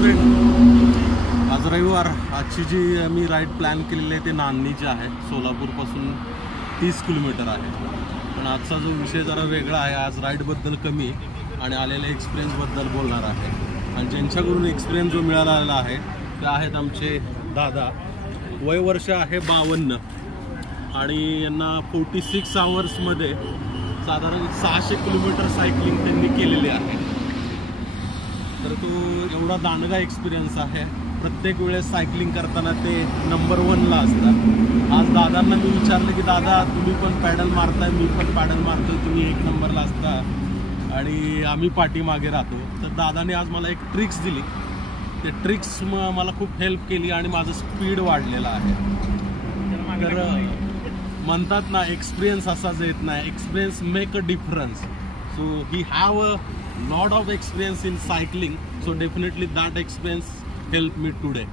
Friend, आज रविवार. आजची जी मी राईड प्लॅन केलेली आहे ते नान्नीची आहे. सोलापूरपासून 30 किलोमीटर आहे. पण आजचा जो विषय जरा वेगळा आहे. आज राईडबद्दल कमी आणि आलेल्या एक्सपिरियन्सबद्दल बोलणार आहे. आणि ज्यांच्याकडून एक्सपिरियन्स जो मिळालेला आहे ते आहेत आमचे दादा. वय वर्ष आहे 52 आणि यांना 46 आवर्समध्ये साधारण 600 किलोमीटर सायकलिंग त्यांनी केलेली आहे. तर तो एवढा दांडगा एक्सपिरियन्स आहे. प्रत्येक वेळेस सायकलिंग करताना ते नंबर 1ला असतात. आज दादांना मी विचारलं की दादा तुम्ही पण पॅडल मारताय, मी पण पॅडल मारतोय, तुम्ही 1 नंबरला असता आणि आम्ही पाठीमागे राहतो. तर दादाने आज मला एक ट्रिक्स दिली. ते ट्रिक्स मला खूप हेल्प केली आणि माझं स्पीड वाढलेलं आहे. तर म्हणतात ना, एक्सपिरियन्स असाच येत नाही. Experience make a difference. So he have a lot of experience in cycling, so definitely that experience helped me today.